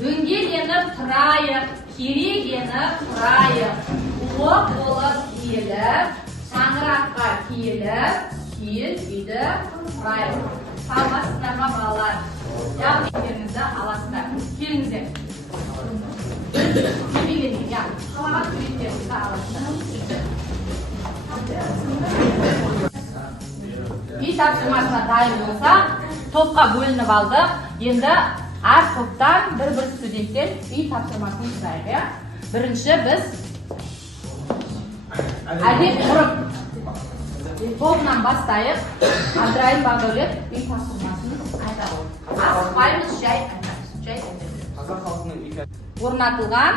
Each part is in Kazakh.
Дөңгелені құрайық, керегені құрайық. Оқ болып келіп, шаңыраққа келіп, киіз үйді құрайық. Салмасыздарға балалар. Яғни керіңізді аласыздар. Келіңіздер. Келіңіздер, я. Қалаған суреттеріңізді аласыздар. Үй тапсырмасына дайын болса, топқа бөлініп алдық. Енді әр топтан бір-бір студенттер үй тапсырмасын сұрайық. Бірінші біз әдет ғұрып тобынан бастайық. Абдрайым Бағдәулет үй тапсырмасын айта ғой. Асықпаймыз, жай айтамыз. Орнатылған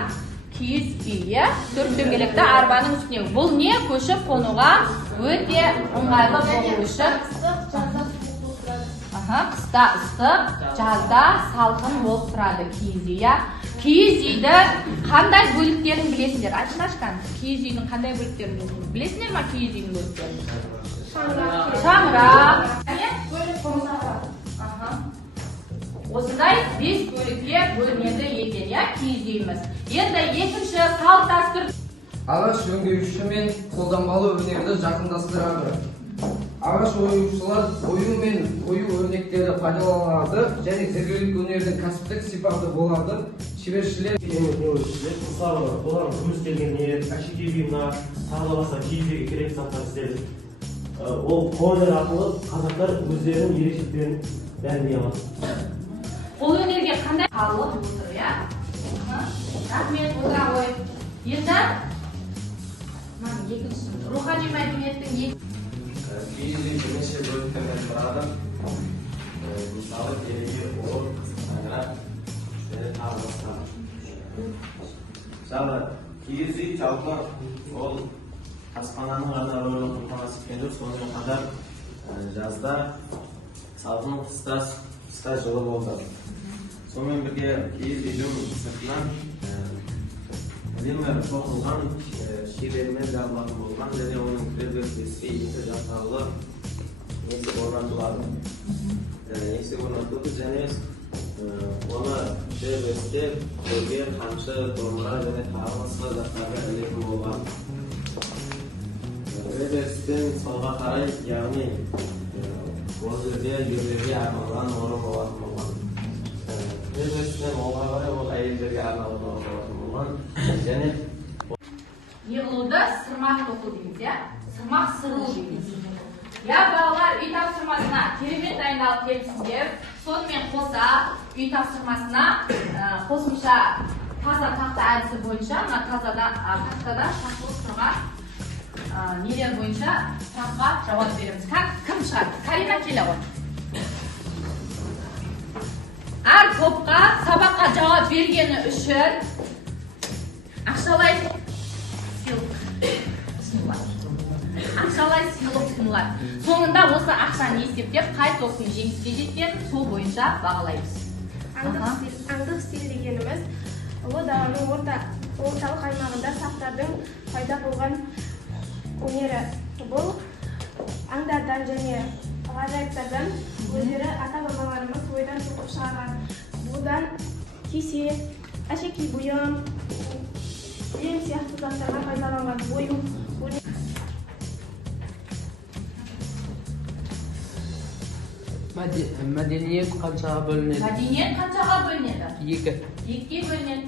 киіз үйі, төрт дөңгелекті арбаның үстіне. Бұл не? Көшіп қонуға өте ыңғайлы болу үшін. Қыста ыстық, жазда салқын болып тұрады киіз үй. Киіз үйді қандай бөліктерін білесіңдер? Айтыңдаршы, киіз үйдің қандай бөліктерін білесіңдер ма? Киіз үйдің бөліктерін? Шаңырақ. Осындай 5 бөлікке бөлінеді екен, киіз үйіміз. Енді екінші салт дәстүр. Ағаш өңдеуші мен қолданбалы өнерді жақындастырады. Ағаш оюшылар ою мен ою өрнектері пайдаланады, және зергерлік өнердің кәсіптік сипаты болады. Шебершілер мысалы, олар жұмыс істелген нелер, әшекей бұйымдар, тағы да басқа киіз үйге керек заттар істеді. Ол қолөнер арқылы қазақтар өздерінің ерекшеліктерін дәлелдей алады. Қолөнерге қандай қалып отыр, рахмет, отыра ғой. Енді рухани мәдениеттің киіз үй бірнеше бөліктерден тұрады. Мысалы, кереге, от, шаңырақ, және тағы басқа. Мысалы, киіз үй жалпы ол баспананың ғана рөлін қамтамасыз еткен жоқ, сонымен қатар жазда салқын, қыста жылы болды. Сонымен бірге киіз үйдің сыртынан мембер соғылған шилермен жабылатын болған, және оның кіреберіске екі жақтаулы есік орнатылады. Есік орнатылды, және оны кіреберісте көрге, қамшы, домбыра және тағы басқа заттарға ілетін болған. Кіреберістен солға қарай, яғни ол жерде ерлерге арналған орын болатын болған. Кіреберістен олға қарай ол әйелдерге арналған орын болатын болған. Және неғылуды сырмақ тоқу дейміз, сырмақ сыру дейміз. Балалар үй тапсырмасына керемет дайындалып келіпсіздер. Сонымен қоса үй тапсырмасына қосымша таза тақта әдісі бойынша, тақтада шақылып тұрған нелер бойынша сұраққа жауап береміз. Кім шығады? Карина келе ғой. Әр топқа сабаққа жауап бергені үшін ақшалай сыйлық ұсынылады. Соңында осы ақшаны есептеп, қай топтың жеңіске жеткенін сол бойынша бағалаймыз. Аңдық стиль дегеніміз ұлы даланың орталық аймағында сақтардың пайда болған өнері. Бұл аңдардан және ғажайыптардан өздері ата-бабаларымыз ойдан тоқып шығарған. Бұдан кесе, әшекей бұйым, кілем сияқты заттарға пайдаланған ою мәдениет қаншаға бөлінеді? Мәдениет қаншаға бөлінеді? Екіге бөлінеді.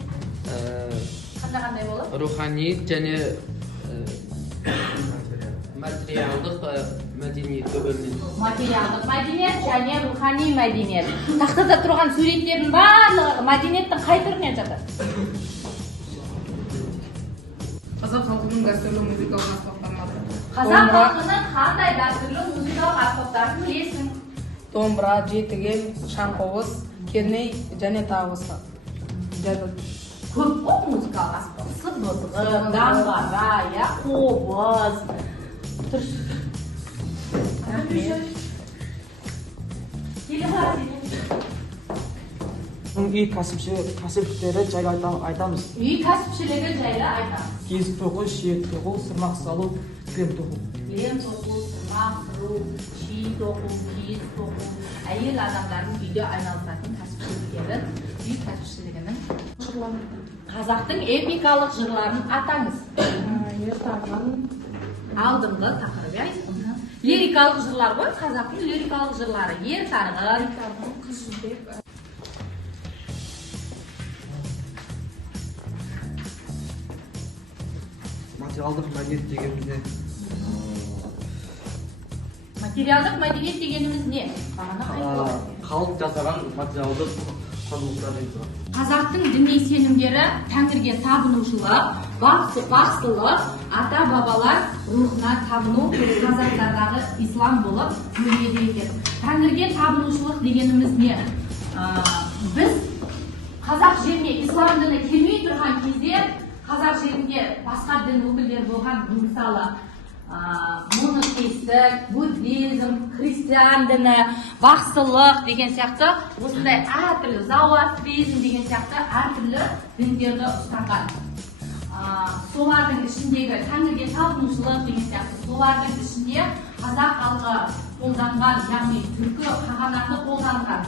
Қандай болып? Рухани және материалдық мәдениетке бөлінеді. Материалдық мәдениет және рухани мәдениет. Тақтада тұрған суреттердің барлығы мәдениеттің қай түріне жатыр? Қазақ халқының дәстүрлі музыкалық аспаптарын. Қазақ халқының қандай дәстүрлі музыкалық аспаптарын білесің? Домбыра, жетіген, шаңқобыз, керней және тағы басқа. Көп қой музыкалық аспап. Сыбызғы, даңғара, қобыз. Рахмет. Келе бар сен. үй кәсіптері жайлы айтамыз. Үй кәсіпшілігі жайлы айтамыз. Киіз тоқу, сүйек тоқу, сырмақ салу, крем тоқу. Крем тоқу, сырмақ сыру, ши тоқу, киіз тоқу. Әйел адамдардың үйде айналысатын кәсіпшіліктері, үй кәсіпшілігінің қазақтың эпикалық жырларын атаңыз. Алдыңғы тақырып. Лирикалық жырлар ғой, қазақтың лирикалық жырлары. Ер тарғын, қыз жібек. Материалдық мәдениет дегеніміз не? Материалдық мәдениет дегеніміз не? Бағана айтылды. Халық жасаған материалдық құндылықтар дейді. Қазақтың діни сенімдері Тәңірге табынушылық, бақсылық, ата-бабалар рухына табыну қазақтардағы ислам болып бөлінеді екен. Тәңірге табынушылық дегеніміз не? Біз қазақ жеріне ислам діні келмей тұрған кезде қазақ жерінде басқа дін өкілдері болған, мысалы монотеистік, буддизм, христиан діні, бақсылық деген сияқты осындай әртүрлі зороастризм деген сияқты әртүрлі діндерді ұстанған. Солардың ішіндегі Тәңірге табынушылық деген сияқты солардың ішінде қазақ халқы қолданған, яғни түркі қағанаты қолданған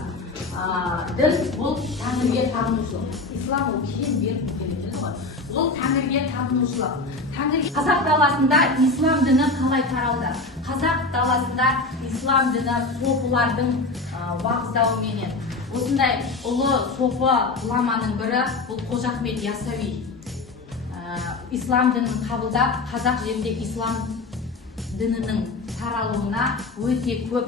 дін ол Тәңірге табынушылық. Ислам ол кейін беріп келеді ғой. Ол Тәңірге табынушылық. Қазақ даласында ислам діні қалай таралды? Қазақ даласында ислам діні сопылардың уағыздауыменен. Осындай ұлы сопы ғұламаның бірі бұл Қожа Ахмет Яссауи. Ислам дінін қабылдап, қазақ жерінде ислам дінінің таралуына өте көп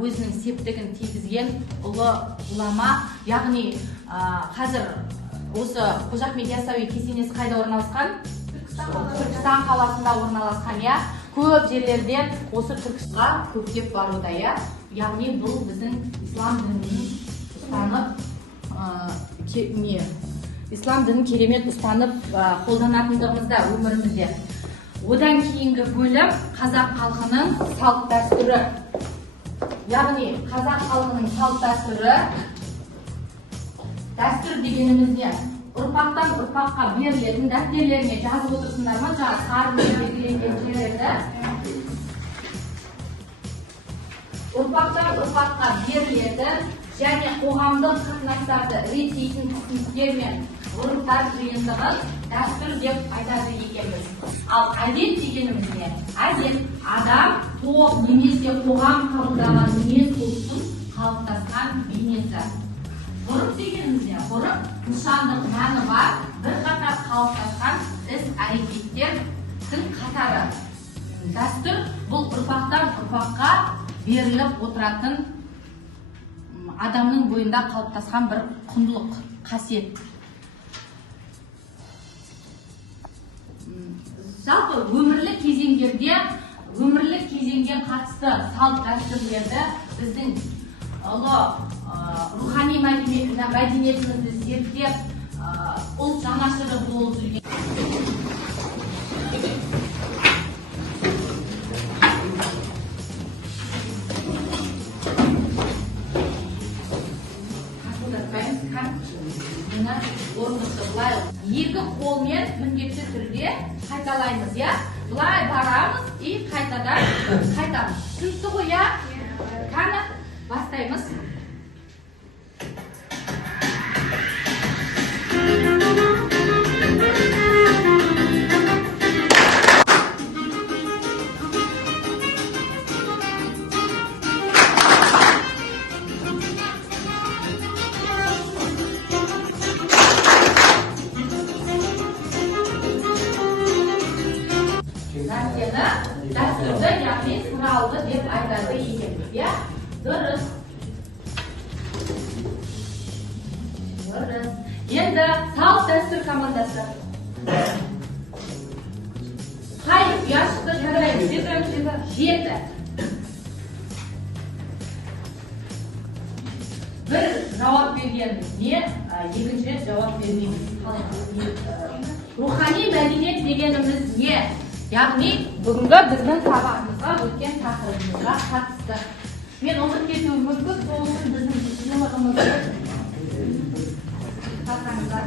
өзінің септігін тигізген ұлы ғұлама. Яғни қазір осы Қожа Ахмет Яссауи кесенесі қайда орналасқан? Түркістан қаласында орналасқан, я. Көп жерлерден осы Түркістанға көптеп баруда, я. Яғни бұл біздің ислам дінін ұстанып, ислам дінін керемет ұстанып қолданатындығымызда өмірімізде. Одан кейінгі бөлім қазақ халқының салт дәстүрі. Яғни қазақ халқының салт дәстүрі, дәстүр дегеніміз не? Ұрпақтан ұрпаққа берілетін, дәптерлеріне жазып отырсыңдар ма? Жаңа сарымен белгіленген жерлерді. Ұрпақтан ұрпаққа берілетін және қоғамдық қатынастарды реттейтін түсініктер мен ғұрыптар жиынтығын дәстүр деп айтады екенбіз. Ал әдет дегеніміз не? Әдет адам, топ немесе қоғам қабылдаған мінез құлықтың қалыптасқан бейнесі. Ғұрып дегеніміз не? Ғұрып нышандық мәні бар бірқатар қалыптасқан іс-әрекеттердің қатары. Дәстүр бұл ұрпақтан ұрпаққа беріліп отыратын адамның бойында қалыптасқан бір құндылық, қасиет. Жалпы өмірлік кезеңге қатысты салт дәстүрлерді біздің ұлы рухани мәдениетімізді зерттеп, ұлт жанашыры болып жүрген. Екі қолмен міндетті түрде қайталаймыз, я? Бұлай барамыз и қайтадан қайтамыз. Түсінікті ғой, я? Қаны бастаймыз. Дәстүрді, яғни сұралды деп айтады екенбіз, я? Дұрыс. Енді салт дәстүр командасы. Қай ұяшықты жараймыз? 7. Бір жауап бергенбіз, не? Екінші рет жауап бермейміз. Рухани мәдениет дегеніміз не? Яғни бүгінгі біздің сабағымызға өткен тақырыбымызға қатысты. Мен ұмытып кетуім мүмкін, сол үшін біздің сыйлығымызды Жазсаңыздар.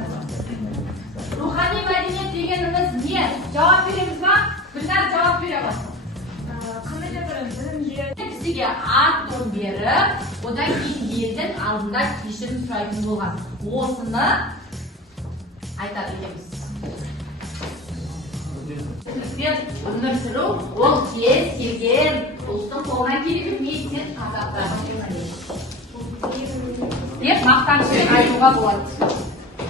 Рухани мәдениет дегеніміз не? Жауап береміз ба? Гүлнар жауап бере ала. Қандай да бір білімге Кісіге ат-тон беріп, одан кейін елдің алдында кешірім сұрайтын болған. Осыны айтады екенбіз. Тірлікпен өмір сүру, ол кез келген ұлттың қолынан келе бермейді, сен қазақтардың деп мақтанышпен айтуға болады.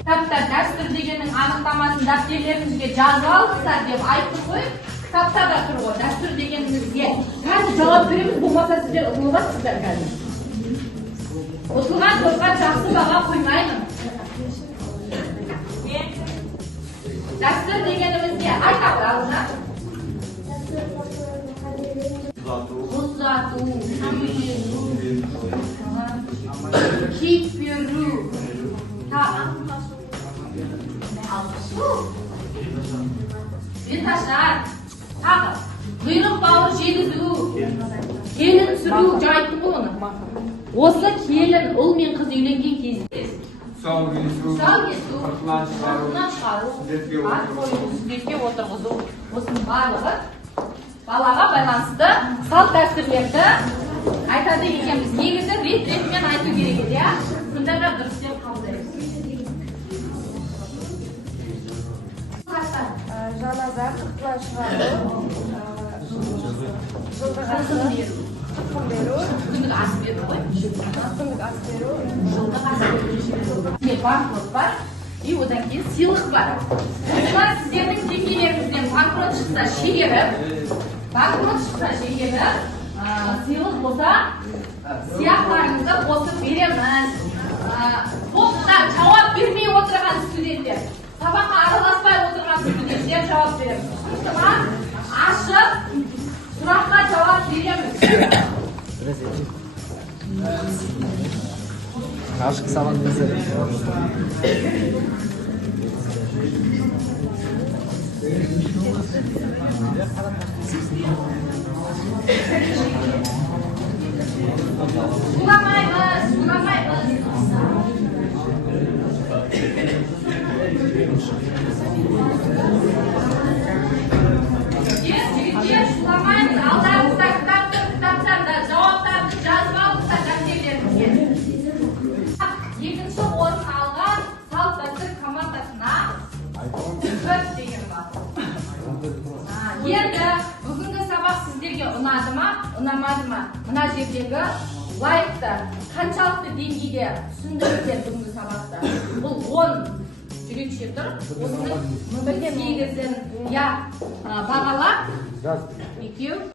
Кітапта дәстүр дегеннің анықтамасын дәптерлеріңізге жазып алыңыздар деп айтты ғой. Кітаптарда тұр ғой, дәстүр дегеніңізге қазір жауап береміз, болмаса сіздер ұтылғансыздар қазір. Ұтылған топқа жақсы баға қоймаймын. Дәстүр дегенімізде айтады алдына. Ұзату, киіп беру, Винтаждар, тағы, құйрық бауыр жегізу, келін сүру, жайттым ғой оны. Осы келін, ұл мен қыз үйленген кезде тұсау кесу, сыртынан шығару, ат қою, сүндетке отырғызу, осының барлығы балаға байланысты салт дәстүрлерді айтады екенбіз. Негізі рет-ретімен айту керек еді, иә? Сондайға дұрыс деп қабылдаймыз. жаназа қырқынан шығару, Қырқын беру. Күндік ас беру ғой. Күндік ас беру, Жылдық ас беру. Банкрот бар, и одан кейін сыйлық бар. Осылар сіздердің деңгейлеріңізден банкрот шықса шегеріп, сыйлық болса, сияқтарыңызды қосып береміз. Топта жауап бермей отырған студенттер, сабаққа араласпай отырған студенттер жауап береміз. Соған ашып, сұраққа жауап береміз. Ашық сабақ берсе. Сұрамаймыз. Жігіттер, сұрамаймыз. Алдарыңызда кітаптарда жауаптарды жазып алыңыздар дәптерлеріңізге. Екінші орын алған салт дәстүр командасына 4 деген бар. Енді бүгінгі сабақ сіздерге ұнады ма, ұнамады ма? Мына жердегі лайкты қаншалықты деңгейде түсіндіңіздер бүгінгі сабақта? Бұл 10 жүрекше тұр. Осының 8-ін бағалап, 2